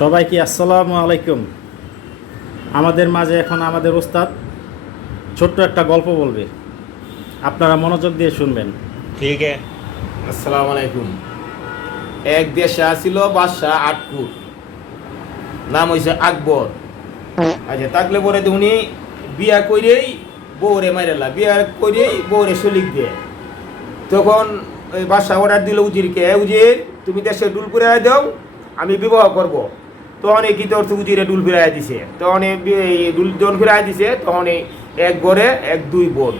সবাইকে আসসালামু আলাইকুম। আমাদের মাঝে এখন আমাদের ওস্তাদ ছোট্ট একটা গল্প বলবে, আপনারা মনোযোগ দিয়ে শুনবেন। ঠিক है। আসসালামু আলাইকুম। এক দেশে আসিল বাদশাহ আটকুর, নাম হয়েছে আকবর। আচ্ছা, থাকলে পরে তো উনি বিয়া করেই বউরে মাইরালা, বিয়া করেই বউরে শলিক দিয়ে। তখন ওই বাদশাহ অর্ডার দিল উজিরকে, উজির তুমি দেশে ডুল পুরাই দাও, আমি বিবাহ করব। তখন এই গীত অর্থ উজিরে ডুল ফিরাই দিছে। তখন এই ডুল জন ফিরাই দিছে। তখন এই এক ঘরে দুই বোন,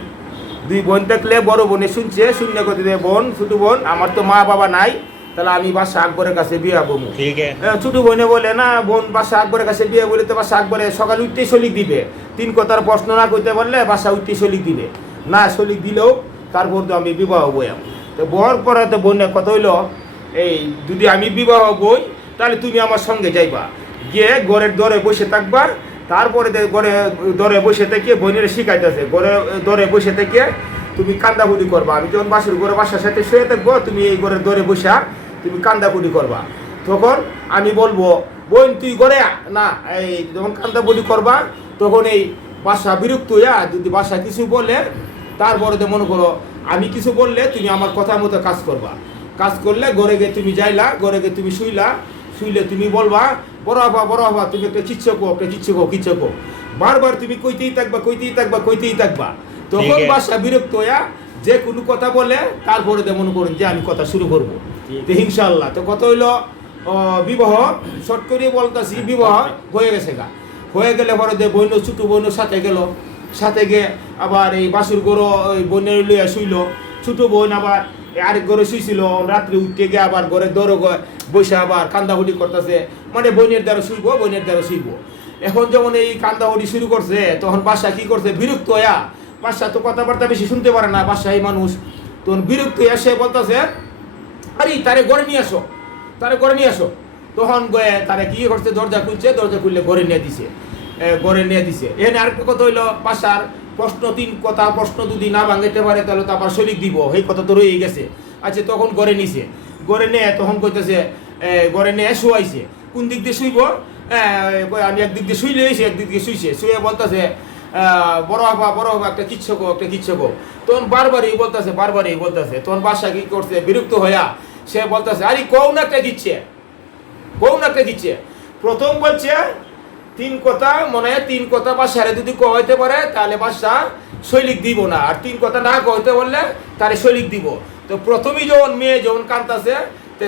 দুই বোন থাকলে বড় বোনে শুনছে, শূন্য করতে দেয় বোন, ছোট বোন আমার তো মা বাবা নাই, তাহলে আমি বাদশাহ আকবরের কাছে বিয়া বমু। ঠিক है। ছোট বোনে বলে না, বোন বাদশাহ আকবরের কাছে বিয়ে বলে তো বাদশাহ আকবরে সকালে উঠতেই শলিক দিবে, তিন কথার প্রশ্ন না করতে পারলে বাদশাহ উঠতেই শলিক দিবে না, শলিক দিলেও তারপর তো আমি বিবাহ বইয়াম। তো বর পরে তো বোনের কথা হইলো, এই যদি আমি বিবাহ বই তাহলে তুমি আমার সঙ্গে যাইবা, গিয়ে ঘরের দরে বসে থাকবা। তারপরে ঘরে দরে বসে থেকে বোনের শিখাইতেছে, ঘরে দরে বসে থেকে তুমি কান্দাকুটি করবা। আমি যখন বাসুর ঘরে বাসার সাথে শুয়ে থাকবো, তুমি এই ঘরের দরে বসা তুমি কান্দাকুটি করবা। তখন আমি বলবো বোন তুই ঘরে না, এই যখন কান্দাকুটি করবা তখন এই বাসা বিরক্ত হইয়া যদি বাসা কিছু বলে, তারপরে তো মনে করো আমি কিছু বললে তুমি আমার কথা মতো কাজ করবা। কাজ করলে ঘরে গিয়ে তুমি যাইলা, ঘরে গিয়ে তুমি শুইলা, শুইলে তুমি বলবা বড় হবা তুমি একটা কিচ্ছকো, কিচ্ছকো বারবার তুমি কইতেই থাকবা, কইতেই থাকবা। তখন বাসা বিরক্ত হইয়া যে কোনো কথা বলে, তারপরে তো মনে করেন যে আমি কথা শুরু করবো। তো ইনশাআল্লাহ তো কত হইলো বিবাহ, শর্ট করে বলতেছি বিবাহ হয়ে গেছে গা। হয়ে গেলে পরে যে বোন ছোট বোন সাথে গেল, সাথে গিয়ে আবার এই বাসুর গরু ওই বোনের লইয়া শুইল। ছোট বোন আবার আরেক ঘরে শুইছিল, রাত্রে উঠতে গিয়ে আবার ঘরে দৌড় বসে আবার কান্দাহুটি করতেছে, মানে বোনের দ্বারা শুইব। এখন যেমন এই কান্দাহুটি শুরু করছে, তখন বাদশা কি করছে, বিরক্ত হইয়া, বাদশা তো কথাবার্তা বেশি শুনতে পারে না, বাদশা এই মানুষ, তখন বিরক্ত হইয়া সে বলতেছে আরে তারে ঘরে নিয়ে আসো। তখন গয়ে তারে কি করছে, দরজা খুললে ঘরে নিয়ে দিছে। এখানে আরেকটা কথা হইলো, বাসার প্রশ্ন তিন কথা, প্রশ্ন যদি না ভাঙাইতে পারে তাহলে তো আবার শলিক দিব, এই কথা তো রয়ে গেছে। আচ্ছা, তখন ঘরে নিছে, ঘরে নিয়ে তখন কইতেছে ঘরে নিয়ে শোয়াইছে। কোন দিক দিয়ে শুইব, আমি একদিক দিয়ে শুইলে একদিক দিয়ে শুইছে, শুয়ে বলতেছে বড় হবা একটা কিচ্ছকো। তখন বারবারই বলতেছে। তখন বাদশা কি করছে, বিরক্ত হইয়া সে বলতেছে আরে কৌ না একটা দিচ্ছে। প্রথম বলছে তিন কথা, মনে হয় তিন কথা বাদশারে যদি কইতে পারে তাহলে বাদশাহ শৈলিক দিব না, আর তিন কথা না কইতে বললে তারে শৈলিক দিব। তো প্রথমেই যখন মেয়ে যখন কাঁদতেছে,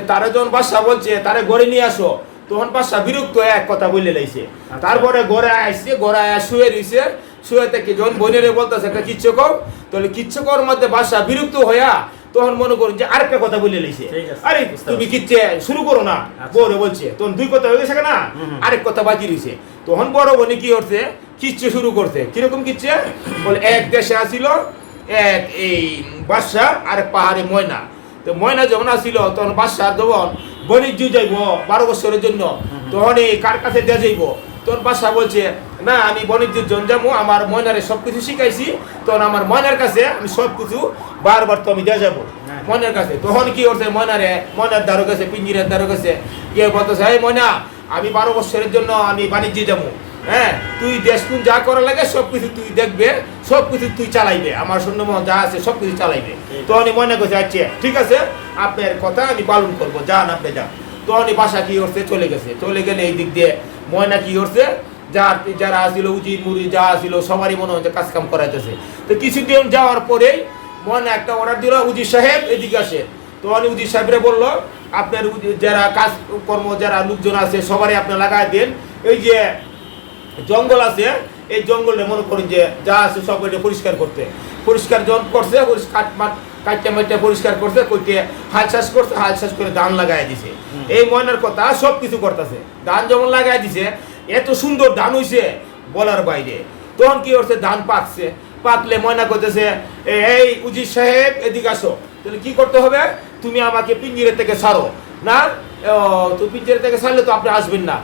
তারা যখন বাদশাহ বলছে তারে ঘরে নিয়ে আসো, তখন বাদশাহ বিরক্ত হয়ে এক কথা বলে লাইছে। তারপরে ঘরে আসছে, ঘরে শুয়ে রইছে, শুয়ে থেকে যখন বোনেরে বলতেছে একটা কিচ্ছকর, তাহলে কিচ্ছকর মধ্যে বাদশাহ বিরক্ত হইয়া তখন মনে করুন যে আরেকটা কথা বলে লাইছে, আরে তুমি কিচ্ছে শুরু করো না, বউরে বলছে। তখন দুই কথা হয়ে গেছে না, আরেক কথা বাকি রয়েছে। তখন বড় বোনে কি করছে, কিচ্ছে শুরু করছে। কিরকম কিচ্ছে বলে, এক দেশে আসিল এক এই বাদশাহ আর পাহাড়ে ময়না। তো ময়না যখন আসিল, তখন বাদশাহ যখন বাণিজ্য যাইব 12 বছরের জন্য, তখন এই কার কাছে দেওয়া যাইব। তখন বাদশাহ বলছে না, আমি বাণিজ্যের জন্য যাবো, আমার ময়নারে সবকিছু শিখাইছি, তখন আমার ময়নার কাছে আমি সবকিছু বারবার তো আমি দেওয়া যাবো ময়নার কাছে। তখন কি করছে, ময়নার দ্বারো গেছে, পিঞ্জিরের দ্বারো গেছে, গিয়ে বলতেছে এই ময়না, আমি 12 বছরের জন্য আমি বাণিজ্যে যাবো, হ্যাঁ তুই দেশ কোন যা করা লাগে সবকিছু তুই দেখবে, সবকিছু তুই চালাইবে, আমার সৈন্যমহল যা আছে সবকিছু চালাইবে। তখন ময়না কইছে আচ্ছা ঠিক আছে, আপনার কথা আমি পালন করবো, যান আপনি যান। তখন বাসা কি করছে, চলে গেলে এই দিক দিয়ে ময়না কি করছে, যারা আসছিল উজির মুড়ি যা আসছিল সবারই মনে হচ্ছে কাজ কাম করাইতেছে। তো কিছুদিন যাওয়ার পরেই ময়না একটা অর্ডার দিল, উজির সাহেব এদিকে আসে। তখন উজির সাহেবরা বললো আপনার যারা কাজ কর্ম যারা লোকজন আছে সবারই আপনি লাগাই দেন, এই যে জঙ্গল আছে এই জঙ্গলে মনে করেন যে যা আছে সব এটা পরিষ্কার যখন করছে, কাটতে মাইটে পরিষ্কার করছে, কইতে হাল চাষ করে ধান লাগাই দিছে। এই ময়নার কথা সব কিছু করতেছে, ধান যেমন লাগাই দিছে, এত সুন্দর ধান হইছে বলার বাইরে। তখন কি করছে, ধান পাকলে ময়না করতেছে এই উজির সাহেব এদিকে আসো। তাহলে কি করতে হবে, তুমি আমাকে পিঞ্জিরে থেকে ছাড়ো না, তো পিঞ্জিরে থেকে ছাড়লে তো আপনি আসবেন না,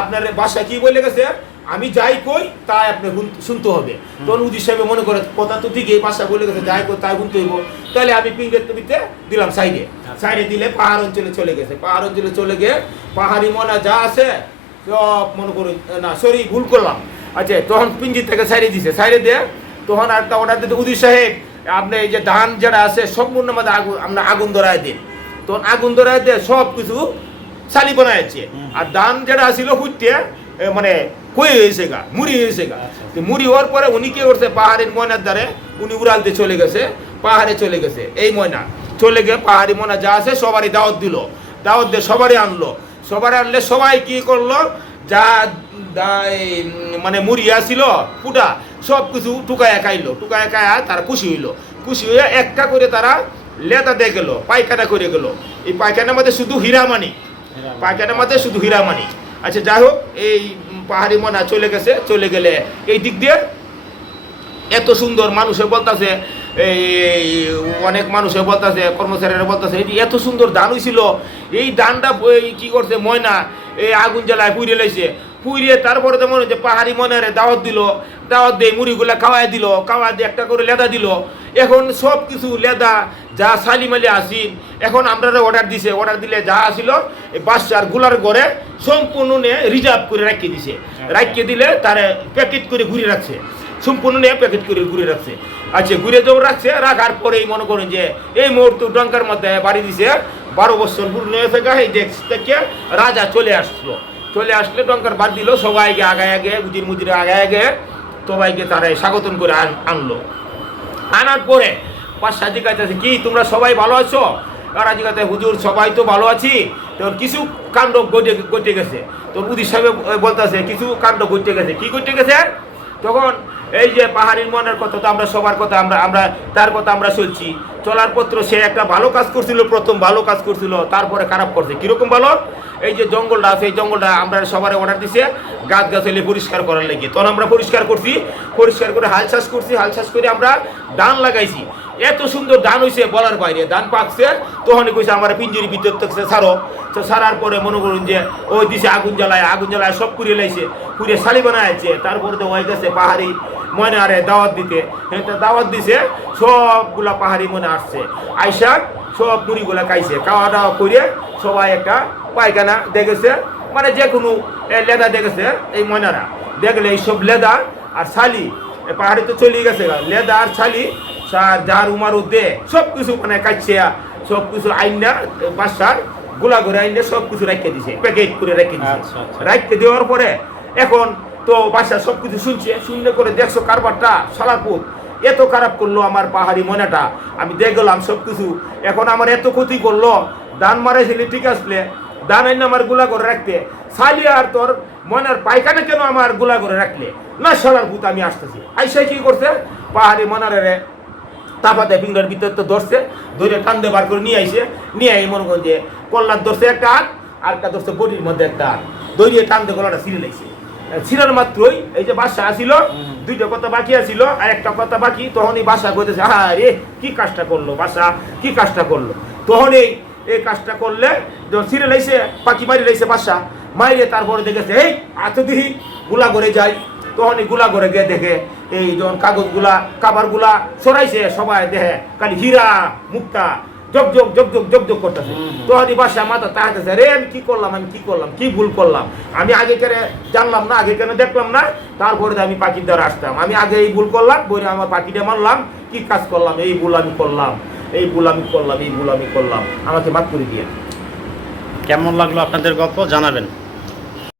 আপনার বাসা কি বলে গেছে, আমি যাই কই তাই আপনি শুনতে হবে। তখন উজির সাহেব মনে করে কথা তো ঠিকই, বাসা বলে গেছে যাই কই তাই শুনতে হইব, তাহলে আমি পিঞ্জিরের তুমিতে দিলাম সাইডে দিলে পাহাড় অঞ্চলে চলে গেছে। পাহাড় অঞ্চলে চলে গিয়ে পাহাড়ি ময়না যা আছে সব মনে করুন না সরি ভুল করলাম। আচ্ছা তখন পিঞ্জির থেকে সাইডে দিছে, সাইডে দিয়ে তখন একটা অর্ডার দিতে উদির সাহেব আপনি এই যে ধান যেটা আছে সম্পূর্ণ মধ্যে আগুন আমরা আগুন ধরায় দিন। তখন আগুন ধরায় দিয়ে সব কিছু চালি বানাইছে। আর ধান যেটা ছিল হুইটে মানে কই হয়েছে গা, মুড়ি হয়েছে গা। তো মুড়ি হওয়ার পরে উনি কি করছে, পাহাড়ের ময়নার দ্বারে উনি উড়ালতে চলে গেছে, পাহাড়ে চলে গেছে। এই ময়না চলে গিয়ে পাহাড়ি ময়না যা আছে সবারই দাওয়াত দিল, দাওয়াত দিয়ে সবারই আনলো। সবারই আনলে সবাই কি করলো, যা মানে মুড়ি আসছিল পুটা সব কিছু টুকায় খাইলো, টুকায় খায় তারা খুশি হইলো। খুশি হয়ে একটা করে তারা লেদা দিয়ে গেল, পায়খানা করে গেল। এই পায়খানার মধ্যে শুধু হীরামানি, পায়খানার মধ্যে শুধু হীরামানি। আচ্ছা যাই হোক, এই পাহাড়ি ময়না চলে গেছে। চলে গেলে এই দিক দিয়ে এত সুন্দর মানুষে বলতেছে, এই অনেক মানুষে বলতেছে, কর্মচারীরা বলতেছে এত সুন্দর দান হয়েছিল। এই দানটা কি করছে ময়না এই আগুন জ্বালায় পুড়িয়ে লাইছে। পুড়িয়ে তারপরে তো মনে হচ্ছে পাহাড়ি ময়নারে দাওয়াত দিল, দাওয়াত দিয়ে মুড়িগুলা খাওয়াই দিল, খাওয়াই দিয়ে একটা করে লেদা দিল। এখন সব কিছু লেদা যা সালিমালি আসিল এখন আমরা অর্ডার দিছে, অর্ডার দিলে যা আসিল এই বাচ্চার গুলার ঘরে সম্পূর্ণ রিজার্ভ করে রাখিয়ে দিছে। রাখিয়ে দিলে তারে প্যাকেট করে ঘুরে রাখছে, সম্পূর্ণ নিয়ে প্যাকেট করে ঘুরে রাখছে। আচ্ছা ঘুরে যখন রাখছে, রাখার পরেই মনে করেন যে এই মুহূর্তে ডঙ্কার মধ্যে বাড়ি দিছে 12 বছর পূর্ণ হয়েছে গা। এই দেখ থেকে রাজা চলে আসলো, চলে আসলে ডঙ্কার বাদ দিল, সবাইকে আগায় আগে উজির মুজিরে আগায় আগে সবাইকে তারা স্বাগতম করে আনলো। আনার পরে বাদশাহ জিজ্ঞাসা কি তোমরা সবাই ভালো আছো? তারা জিজ্ঞাসা হুজুর সবাই তো ভালো আছি। তখন কিছু কাণ্ড ঘটে গেছে। তো উদির সাহেব বলতেছে কিছু কাণ্ড ঘটে গেছে। কি ঘটে গেছে? তখন এই যে পাহাড়ির মনের কথা তো আমরা সবার কথা আমরা তার কথা আমরা চলছি। চলার পত্র সে একটা ভালো কাজ করছিল, প্রথম ভালো কাজ করছিল, তারপরে খারাপ করছে। কিরকম ভালো? এই যে জঙ্গলটা আছে এই জঙ্গলটা আমরা সবার অর্ডার দিছে গাছ গাছালি পরিষ্কার করার লেগে। তখন আমরা পরিষ্কার করছি, পরিষ্কার করে হাল চাষ করছি, হাল চাষ করে আমরা ধান লাগাইছি। এত সুন্দর ধান হয়েছে বলার বাইরে, ধান পাকছে। তখনই কইছে আমার পিঞ্জির ভিতর থেকে ছাড়ো। তো ছাড়ার পরে মনে করুন যে ওই দিছে আগুন জ্বালায় সব পুড়িয়ে লাইছে, পুড়িয়ে শালি বানাইছে। তারপরে তো ওই গেছে পাহাড়ি ময়নারে দাওয়াত দিতে, দাওয়াত দিছে। সবগুলা পাহাড়ি ময়না আসছে, আইসা সব মুড়িগুলা খাইছে। খাওয়া দাওয়া করে সবাই একটা পায়খানা দেখেছে, মানে যে কোনো লেদা দেখেছে। এই ময়নারা দেখলে এইসব লেদা আর শালি পাহাড়ি তো চলে গেছে, লেদা আর শালি যার উমার দে সব কিছু মানে কাটছে, সব কিছু আইনা বাসার গোলা করে আইনে সব কিছু রাখতে দিছে, প্যাকেট করে রেখে দিছে। রাখতে দেওয়ার পরে এখন তো বাসা সব কিছু শুনছে, শুনলে করে দেখছো কারবারটা সালারপুর এত খারাপ করলো আমার পাহাড়ি ময়নাটা। আমি দেখ গেলাম সব কিছু, এখন আমার এত ক্ষতি করলো। দান মারাইছিলি ঠিক আসলে, দান আইন আমার গুলা করে রাখতে, শালি আর তোর ময়নার পায়খানা কেন আমার গুলা করে রাখলে না? সালারপুর আমি আসতেছি। আইসাই কি করছে, পাহাড়ি ময়নারে তাপাতে ফিঙ্গার ভিতর তো ধরছে, ধরে টান্দে বার করে নিয়ে আইসে। নিয়ে আই মনে করেন যে কল্লার ধরছে একটা হাত, আর একটা ধরছে বডির মধ্যে একটা হাত, দৌড়িয়ে টান্দে গলাটা ছিঁড়ে লাইছে। ছিঁড়ার মাত্রই এই যে বাসা আসিল, দুইটা কথা বাকি আছিল, আর একটা কথা বাকি। তখন এই বাসা কইতেছে হ্যাঁ রে কি কাজটা করলো বাসা, কি কাজটা করলো। তখন এই কাজটা করলে যখন ছিঁড়ে লাইছে, পাখি মারি লাইছে বাসা, মাইরে তারপরে দেখেছে এই এত দিহি গুলা করে যায়। তখন এই গুলা করে গিয়ে দেখে এই যখন কাগজগুলা কাবারগুলা সরাইছে, সবাই দেখে খালি হীরা মুক্তা জগ করতেছে। তখন এই বাসা মাথা তাহাতেছে, রে আমি কি করলাম, কি ভুল করলাম, আমি আগে কেন জানলাম না, আগে কেন দেখলাম না। তারপরে আমি পাখির দ্বারা আসতাম, আমি আগে এই ভুল করলাম, বই আমার পাখিটা মারলাম, কি কাজ করলাম, এই ভুল আমি করলাম, আমাকে মাফ করে দিয়ে। কেমন লাগলো আপনাদের গল্প জানাবেন।